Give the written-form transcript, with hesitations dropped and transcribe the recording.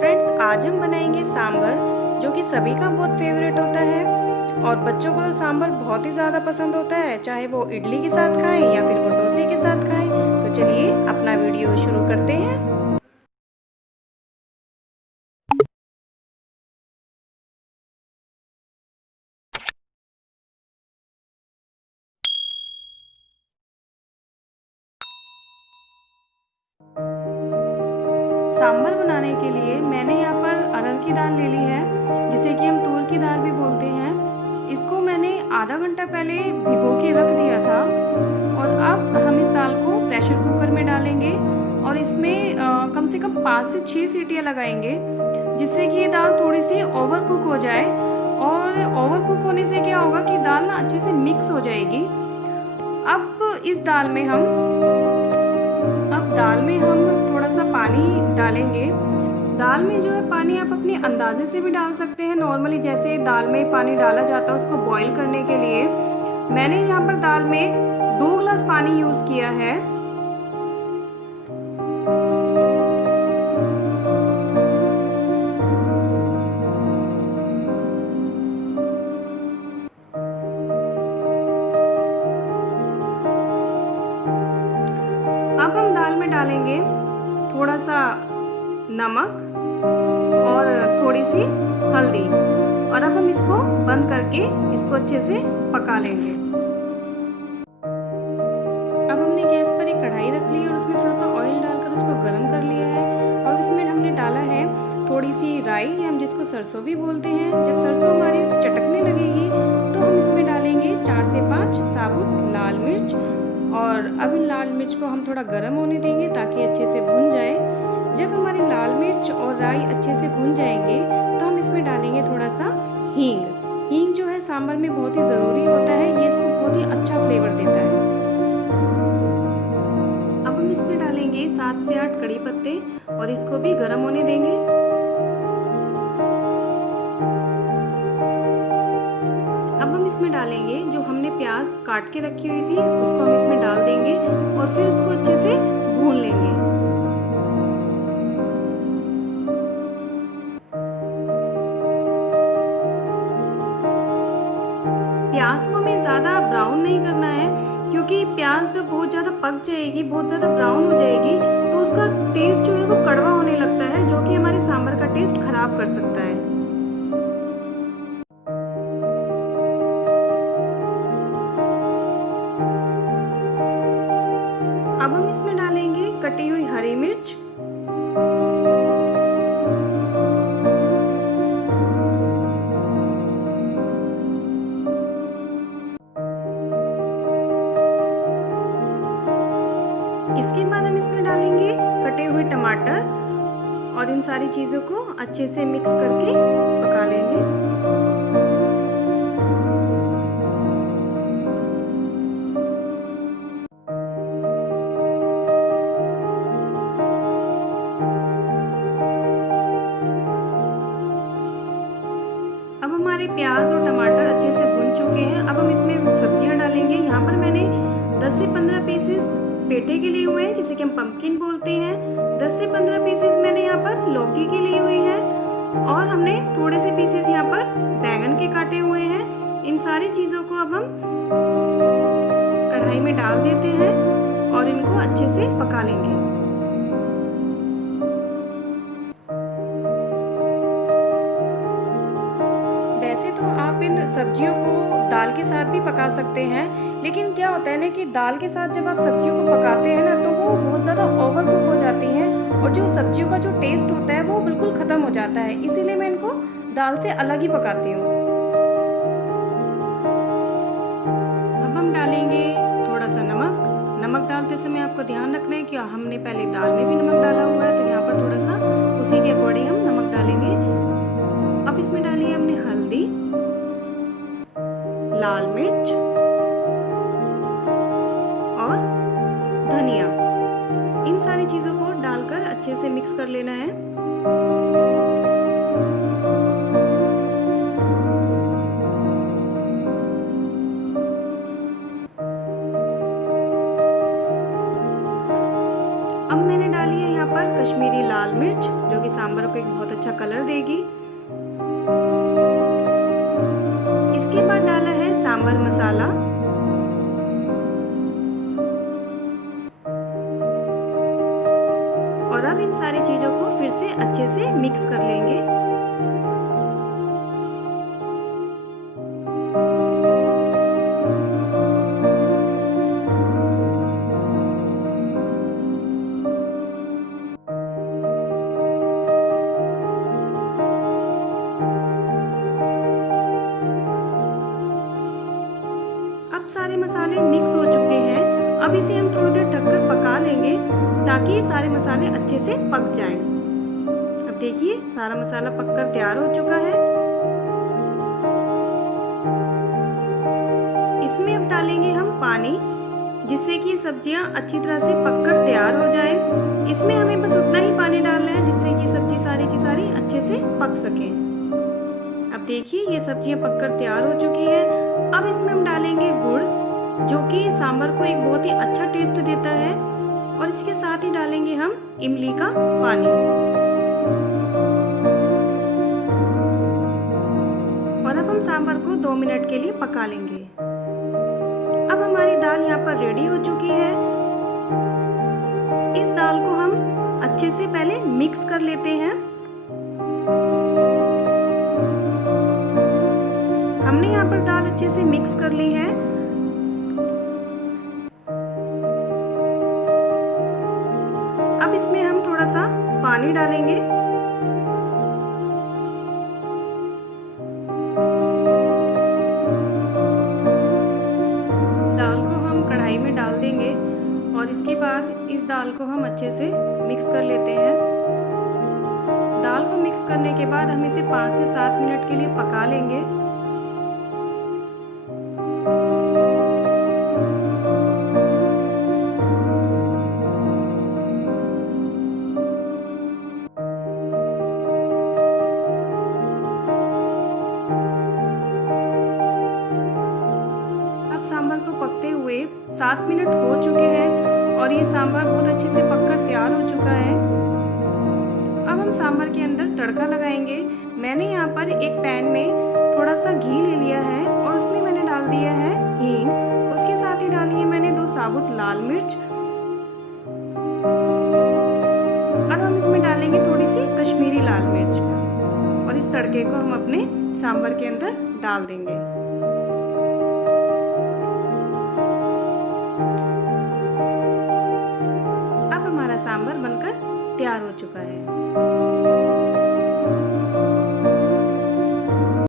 Friends, आज हम बनाएंगे सांभर, जो कि सभी का बहुत फेवरेट होता है। और बच्चों को तो सांभर बहुत ही ज़्यादा पसंद होता है, चाहे वो इडली के साथ खाएं या फिर वो डोसे के साथ खाएं। तो चलिए अपना वीडियो शुरू करते हैं। सांभर बनाने के लिए मैंने यहाँ पर अरहर की दाल ले ली है, जिसे कि हम तूर की दाल भी बोलते हैं। इसको मैंने आधा घंटा पहले भिगो के रख दिया था। और अब हम इस दाल को प्रेशर कुकर में डालेंगे और इसमें कम से कम 5 से 6 सीटियाँ लगाएंगे, जिससे कि ये दाल थोड़ी सी ओवर कुक हो जाए। और ओवर कुक होने से क्या होगा कि दाल ना अच्छे से मिक्स हो जाएगी। अब इस दाल में हम थोड़ा सा पानी डालेंगे। दाल में जो है पानी आप अपने अंदाजे से भी डाल सकते हैं। नॉर्मली जैसे दाल में पानी डाला जाता है उसको बॉईल करने के लिए, मैंने यहाँ पर दाल में 2 गिलास पानी यूज़ किया है। अब हम दाल में डालेंगे थोड़ा सा नमक और थोड़ी सी हल्दी, और अब हम इसको बंद करके इसको अच्छे से पका लेंगे। अब हमने गैस पर एक कढ़ाई रख ली और उसमें थोड़ा सा ऑयल डालकर उसको गर्म कर लिया है। और इसमें हमने डाला है थोड़ी सी राई, हम जिसको सरसों भी बोलते हैं। जब सरसों हमारी चटकने लगेगी तो हम इसमें डालेंगे 4 से 5 साबुत लाल मिर्च। और अब इन लाल मिर्च को हम थोड़ा गर्म होने देंगे ताकि अच्छे से भुन जाए। जब हमारी लाल मिर्च और राई अच्छे से भुन जाएंगे तो हम इसमें डालेंगे थोड़ा सा हींग। हींग जो है सांभर में बहुत ही ज़रूरी होता है, ये इसको बहुत ही अच्छा फ्लेवर देता है। अब हम इसमें डालेंगे 7 से 8 कड़ी पत्ते और इसको भी गर्म होने देंगे। अब हम इसमें डालेंगे जो हमने प्याज काट के रखी हुई थी, उसको हम इसमें डाल देंगे और फिर उसको अच्छे से भून लेंगे। प्याज को हमें ज़्यादा ब्राउन नहीं करना है, क्योंकि प्याज जब बहुत ज़्यादा पक जाएगी, बहुत ज़्यादा ब्राउन हो जाएगी, तो उसका टेस्ट जो है वो कड़वा होने लगता है, जो कि हमारे सांभर का टेस्ट खराब कर सकता है। अब हम इसमें डालेंगे कटी हुई हरी मिर्च, इसके बाद हम इसमें डालेंगे कटे हुए टमाटर और इन सारी चीज़ों को अच्छे से मिक्स करके पका लेंगे। अब हमारे प्याज और टमाटर अच्छे से भुन चुके हैं। अब हम इसमें सब्जियां डालेंगे। यहाँ पर मैंने 10 से 15 पीसेस पेठे के लिए हुए हैं, जिसे कि हम पंपकिन बोलते हैं। 10 से 15 पीसेस मैंने यहाँ पर लौकी के लिए हुई है, और हमने थोड़े से पीसेस यहाँ पर बैंगन के काटे हुए हैं। इन सारी चीज़ों को अब हम कढ़ाई में डाल देते हैं और इनको अच्छे से पका लेंगे। वैसे तो आप इन सब्जियों को दाल के साथ भी पका सकते हैं, लेकिन क्या होता है ना कि दाल के साथ जब आप सब्जियों को पकाते हैं ना, तो वो बहुत ज़्यादा ओवर कुक हो जाती हैं और जो सब्जियों का जो टेस्ट होता है वो बिल्कुल ख़त्म हो जाता है। इसीलिए मैं इनको दाल से अलग ही पकाती हूँ। अब हम डालेंगे थोड़ा सा नमक। नमक डालते समय आपको ध्यान रखना है कि हमने पहले दाल में भी नमक डाला हुआ है, तो यहाँ पर थोड़ा सा उसी के अकॉर्डिंग हम नमक डालेंगे। अब इसमें डाली है हमने हल्दी, लाल मिर्च और धनिया। इन सारी चीज़ों को डालकर अच्छे से मिक्स कर लेना है। अब मैंने डाली है यहाँ पर कश्मीरी लाल लाल मिर्च, जो कि सांभर को एक बहुत अच्छा कलर देगी। इसके बाद डाला है सांभर मसाला, और अब इन सारी चीजों को फिर से अच्छे से मिक्स कर लेंगे। अब सारे मसाले मिक्स हो चुके हैं। अब इसे हम थोड़ी देर ढककर पका लेंगे ताकि ये सारे मसाले अच्छे से पक जाएं। अब देखिए सारा मसाला पककर तैयार हो चुका है। इसमें अब डालेंगे हम पानी, जिससे कि सब्जियां अच्छी तरह से पककर तैयार हो जाएं। इसमें हमें बस उतना ही पानी डालना है जिससे कि सब्जी सारी की सारी अच्छे से पक सके। अब देखिए ये सब्जियां पककर तैयार हो चुकी हैं। अब इसमें हम डालेंगे गुड़, जो कि सांभर को एक बहुत ही अच्छा टेस्ट देता है, और इसके साथ ही डालेंगे हम इमली का पानी। और अब हम सांभर को 2 मिनट के लिए पका लेंगे। अब हमारी दाल यहाँ पर रेडी हो चुकी है। इस दाल को हम अच्छे से पहले मिक्स कर लेते हैं। हमने यहाँ पर दाल अच्छे से मिक्स कर ली है। अब इसमें हम थोड़ा सा पानी डालेंगे। दाल को हम कढ़ाई में डाल देंगे और इसके बाद इस दाल को हम अच्छे से मिक्स कर लेते हैं। दाल को मिक्स करने के बाद हम इसे 5 से 7 मिनट के लिए पका लेंगे। सांभर को पकते हुए 7 मिनट हो चुके हैं और ये सांभर बहुत अच्छे से पककर तैयार हो चुका है। अब हम सांभर के अंदर तड़का लगाएंगे। मैंने यहाँ पर एक पैन में थोड़ा सा घी ले लिया है और उसमें मैंने डाल दिया है हींग। उसके साथ ही डाली है मैंने 2 साबुत लाल मिर्च। अब हम इसमें डालेंगे थोड़ी सी कश्मीरी लाल मिर्च और इस तड़के को हम अपने सांभर के अंदर डाल देंगे। अब हमारा सांभर बनकर तैयार हो चुका है।